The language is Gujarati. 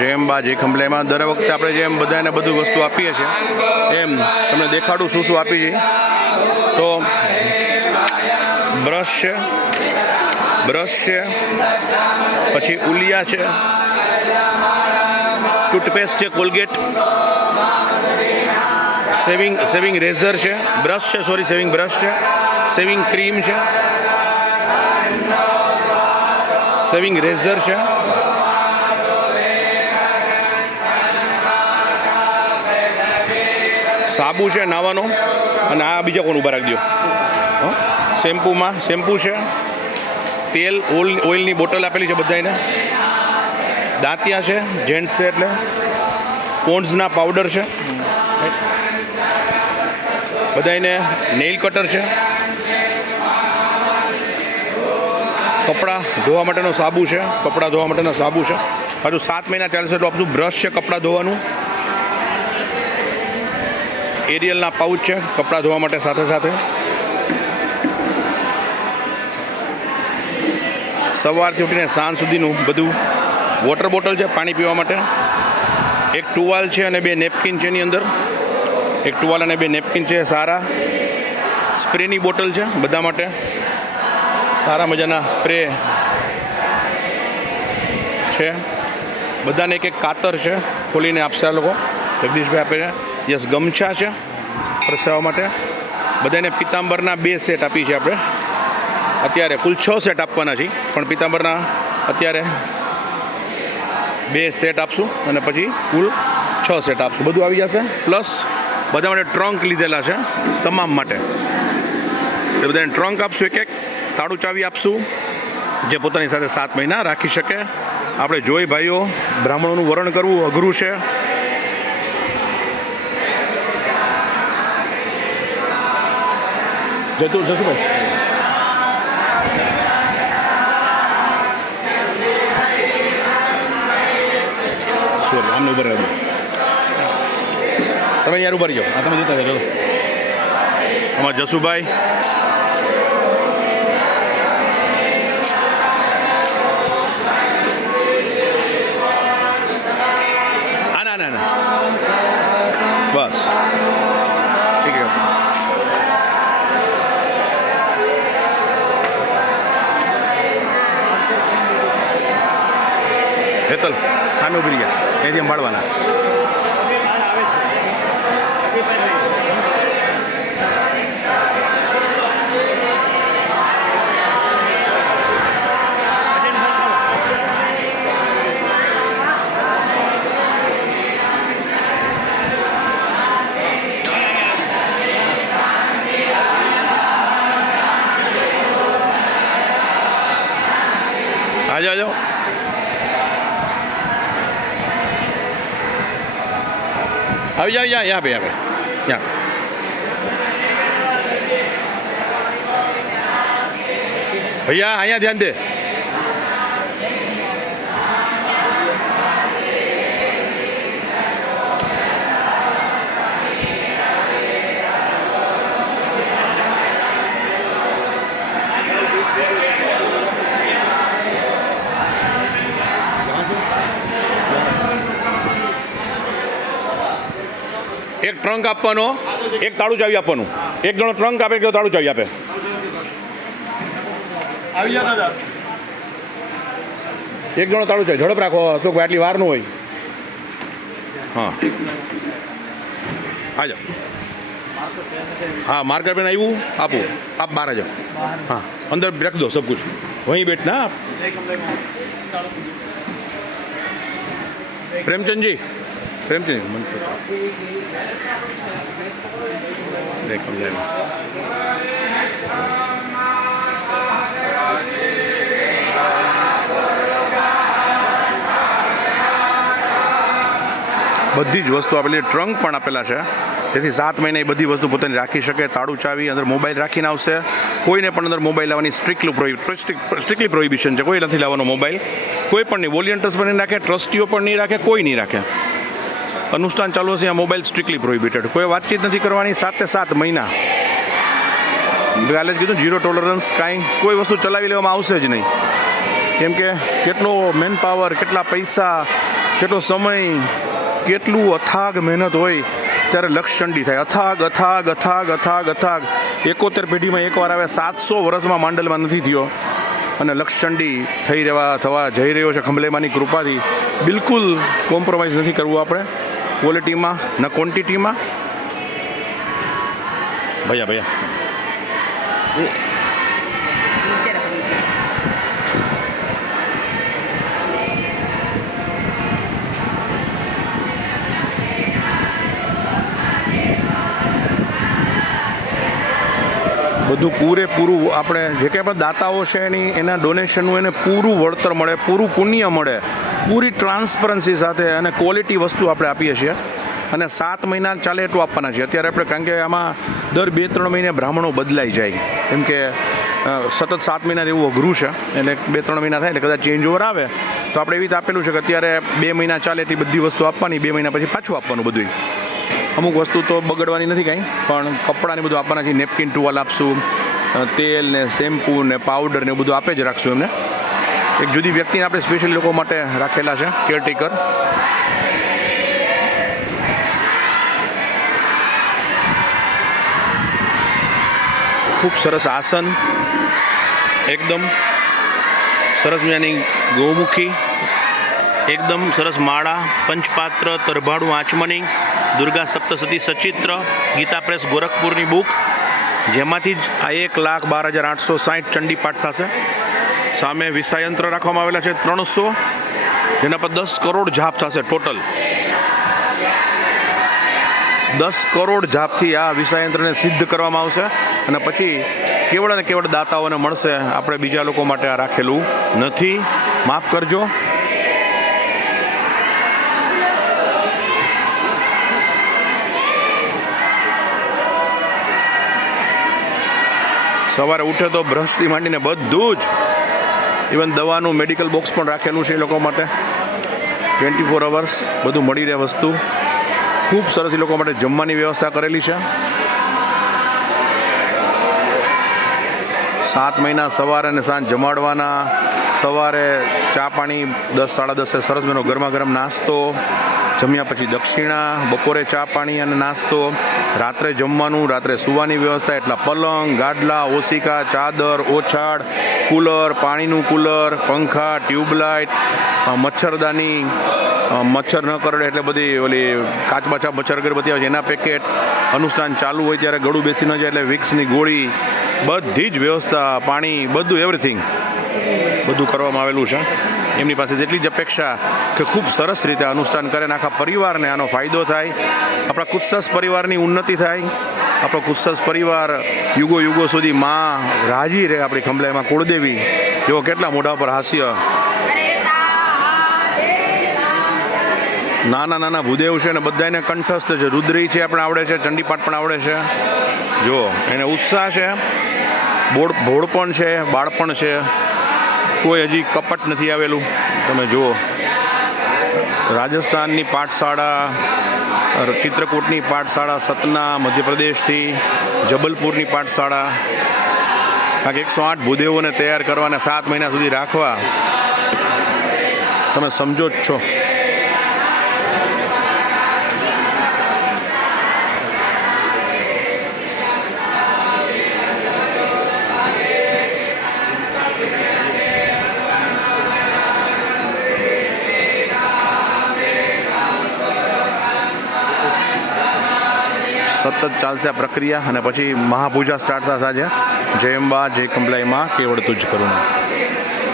જેમ બા જે ખંભલાઈમાં દર વખતે આપણે જેમ બધાને બધું વસ્તુ આપીએ છીએ, એમ તમને દેખાડું શું શું આપી છીએ તો બ્રશ છે બ્રશ છે, પછી ઉલિયા છે, ટૂથપેસ્ટ છે, કોલગેટ, સેવિંગ સેવિંગ રેઝર છે, બ્રશ છે, સોરી, સેવિંગ બ્રશ છે, સેવિંગ ક્રીમ છે, સેવિંગ રેઝર છે સાબુ છે, નાવાનો. અને આ બીજા કોણ ઊભા રાખજો? શેમ્પૂમાં, શેમ્પૂ છે. તેલ ઓઇલ ઓઇલની બોટલ આપેલી છે બધાને દાંતિયા છે, જેન્ટ્સ છે એટલે. પોન્ડ્સના પાવડર છે. બધાને નેઇલ કટર છે. કપડાં ધોવા માટેનો સાબુ છે. કપડાં ધોવા માટેનો સાબુ છે. હજુ સાત મહિના ચાલશે, તો આપણું બ્રશ છે કપડાં ધોવાનું. એરિયલના પાઉચ છે, કપડાં ધોવા માટે સાથે સાથે. સવારથી ઉઠીને સાંજ સુધીનું બધું વોટર બોટલ છે, પાણી પીવા માટે. એક ટુવાલ છે અને બે નેપકિન છે એની અંદર. એક ટુવાલ અને બે નેપકિન છે, સારા. સ્પ્રેની બોટલ છે, બધા માટે. સારા મજાના સ્પ્રે છે. બધાને એક એક કાતર છે, ખોલીને આપશે આ લોકો. જગદીશભાઈ આપે છે. યસ, ગમછા છે પરસેવા માટે. બધાને પિત્તાંબરના બે સેટ આપી છે આપણે. અત્યારે કુલ છ સેટ આપવાના છે, પણ પિત્તાંબરના અત્યારે બે સેટ આપશું અને પછી કુલ છ સેટ આપશું. બધું આવી જશે? પ્લસ બધા માટે ટ્રંક લીધેલા છે, તમામ માટે. એ બધાને ટ્રંક આપશું, એક એક તાળું ચાવી આપશું, જે પોતાની સાથે સાત મહિના રાખી શકે. આપણે જોઈ ભાઈઓ, બ્રાહ્મણોનું વરણ કરવું અઘરું છે. જતું જશુભાઈ સોરી આમને ઊભા રહેજો તમે યાર ઊભા રહીજો આ તમે જતા રહેજો અમારા જસુભાઈ ના ના ના બસ હેતલ સામે ઉભરી ગયા એથી અંબાડવાના. આ જાઓ આવી જાઓ યા યા ભાઈ યા યા ભૈયા અહીંયા ધ્યાન દે. એક ટ્રંક આપવાનો એક તાળું ચાવી આપવાનું. એક જણો ટ્રંક આપે કે તાળું ચાવી આપે. એક જણો તાળુ ચાવી ઝડપ રાખો અશોકભાઈ આટલી વારનું હોય. હા. હા જાઓ. હા માર્કર પેન આવ્યું આપો. આપ બહાર જાઓ હા અંદર રખ દો સબ કુછ. વહીં બેઠના આપ. પ્રેમચંદજી. પ્રેમચંદ મન Recommend. બધી જ વસ્તુ આપેલી ટ્રંક પણ આપેલા છે. તેથી સાત મહિને એ બધી વસ્તુ પોતાની રાખી શકે, તાળું ચાવી અંદર મોબાઈલ રાખીને આવશે. કોઈને પણ અંદર મોબાઈલ લાવવાની સ્ટ્રિક્ટલી સ્ટ્રિક્ટલી પ્રોહિબિશન છે. કોઈ નથી લાવવાનો મોબાઈલ. કોઈ પણ નહીં. વોલિયન્ટર્સ પણ નહીં રાખે, ટ્રસ્ટીઓ પણ નહીં રાખે, કોઈ નહીં રાખે. અનુષ્ઠાન ચાલુ હશે, આ મોબાઈલ સ્ટ્રિક્ટલી પ્રોહિબિટેડ કોઈ વાતચીત નથી કરવાની, સાતે સાત મહિના. કાલે જ કીધું ઝીરો ટોલરન્સ કાંઈ, કોઈ વસ્તુ ચલાવી લેવામાં આવશે જ નહીં. કેમ કે કેટલો મેન પાવર કેટલા પૈસા, કેટલો સમય, કેટલું અથાગ મહેનત હોય, ત્યારે લક્ષચંડી થાય. અથાગ અથાગ અથાગ અથાગ અથાગ. એકોતેર પેઢીમાં એકવાર આવે, સાતસો વર્ષમાં માંડલમાં નથી થયો. અને લક્ષચંડી થઈ રહેવા, થવા જઈ રહ્યો છે ખંભલેમાની કૃપાથી. બિલકુલ કોમ્પ્રોમાઇઝ નથી કરવું આપણે. ક્વોલિટીમાં ન ક્વોન્ટિટીમાં ભૈયા ભૈયા. બધું પૂરેપૂરું આપણે જે કંઈ પણ દાતાઓ છે એની એના ડોનેશનનું એને પૂરું વળતર મળે પૂરું પુણ્ય મળે. પૂરી ટ્રાન્સપરન્સી સાથે અને ક્વોલિટી વસ્તુ આપણે આપીએ છીએ. અને સાત મહિના ચાલે એટલું આપવાના છે અત્યારે આપણે કારણ કે આમાં દર બે ત્રણ મહિને બ્રાહ્મણો બદલાઈ જાય. કેમ કે સતત સાત મહિના એવું અઘરું છે. એટલે બે ત્રણ મહિના થાય એટલે કદાચ ચેન્જ ઓવર આવે, તો આપણે એવી રીતે આપેલું છે કે અત્યારે બે મહિના ચાલે એટલી બધી વસ્તુ આપવાની, બે મહિના પછી પાછું આપવાનું બધું અમુક વસ્તુ તો બગડવાની નથી કાંઈ, પણ કપડાને બધું આપવાના છે. નેપકિન ટુવાલ આપશું તેલ ને શેમ્પૂ ને પાવડર ને બધું આપે જ રાખશું એમને. એક જુદી વ્યક્તિને આપણે સ્પેશિયલ લોકો માટે રાખેલા છે કેરટેકર ખૂબ સરસ આસન, એકદમ સરસ મજાની ગૌમુખી, એકદમ સરસ માળા, પંચપાત્ર, તરભાડું આચમની, દુર્ગા સપ્તસતી સચિત્ર, ગીતા પ્રેસ ગોરખપુરની બુક, જેમાંથી જ આ એક લાખ બાર હજાર આઠસો સાઠ ચંડી પાઠ થશે. સામે વિષાયંત્ર રાખવામાં આવેલા છે ત્રણસો, જેના પર દસ કરોડ જાપ થશે ટોટલ. દસ કરોડ જાપથી આ વિષાયંત્રને સિદ્ધ કરવામાં આવશે અને પછી કેવળ અને કેવળ દાતાઓને મળશે, આપણે બીજા લોકો માટે આ રાખેલું નથી. માફ કરજો. સવારે ઉઠે તો બ્રશથી માંડીને બધું જ ઇવન દવાનું મેડિકલ બોક્સ પણ રાખેલું છે એ લોકો માટે. ટ્વેન્ટી ફોર અવર્સ બધું મળી રહે વસ્તુ. ખૂબ સરસ એ લોકો માટે જમવાની વ્યવસ્થા કરેલી છે. સાત મહિના સવારે અને સાંજ જમાડવાના. સવારે ચા પાણી દસ, સાડા દસે સરસ મહિનો ગરમા ગરમ નાસ્તો. જમ્યા પછી દક્ષિણા, બપોરે ચા પાણી અને નાસ્તો, રાત્રે જમવાનું, રાત્રે સુવાની વ્યવસ્થા એટલા પલંગ, ગાડલા, ઓશિકા, ચાદર ઓછાડ કુલર, પાણીનું કુલર, પંખા, ટ્યુબલાઇટ મચ્છરદાની મચ્છર ન કરડે એટલે બધી ઓલી કાચબાચા મચ્છર અગરબત્તી આવે છે, એના પેકેટ, અનુષ્ઠાન ચાલુ હોય ત્યારે ગળું બેસી ન જાય એટલે વિક્સની ગોળી, બધી જ વ્યવસ્થા, પાણી, બધું એવરીથિંગ બધું કરવામાં આવેલું છે. એમની પાસે જેટલી જ અપેક્ષા કે ખૂબ સરસ રીતે અનુષ્ઠાન કરે અને આખા પરિવારને આનો ફાયદો થાય. આપણા કુત્સસ પરિવારની ઉન્નતિ થાય. આપણો કુત્સસ પરિવાર યુગો યુગો સુધી માં રાજી રહે આપણી ખંભલાઈમાં કુળદેવી. જેઓ કેટલા મોઢા પર હાસ્ય. નાના નાના ભૂદેવ છે ને બધાને કંઠસ્થ છે. રુદ્રી છે આપણે આવડે છે, ચંડીપાઠ પણ આવડે છે. જો, એને ઉત્સાહ છે. બોળ, ભોળપણ છે, બાળપણ છે. કોઈ હજી કપટ નથી આવેલું. તમે જુઓ. રાજસ્થાનની પાઠશાળા ચિત્રકૂટની પાઠશાળા, સતના, મધ્યપ્રદેશથી જબલપુરની પાઠશાળા. કારણ કે એકસો આઠ ભૂદેવોને તૈયાર કરવાના સાત મહિના સુધી રાખવા. તમે સમજો જ છો. સતત ચાલશે આ પ્રક્રિયા અને પછી મહાપૂજા સ્ટાર્ટ થશે આજે. જય અંબા, જય કંબલાઈમાં કેવળ તુજ કરુણા.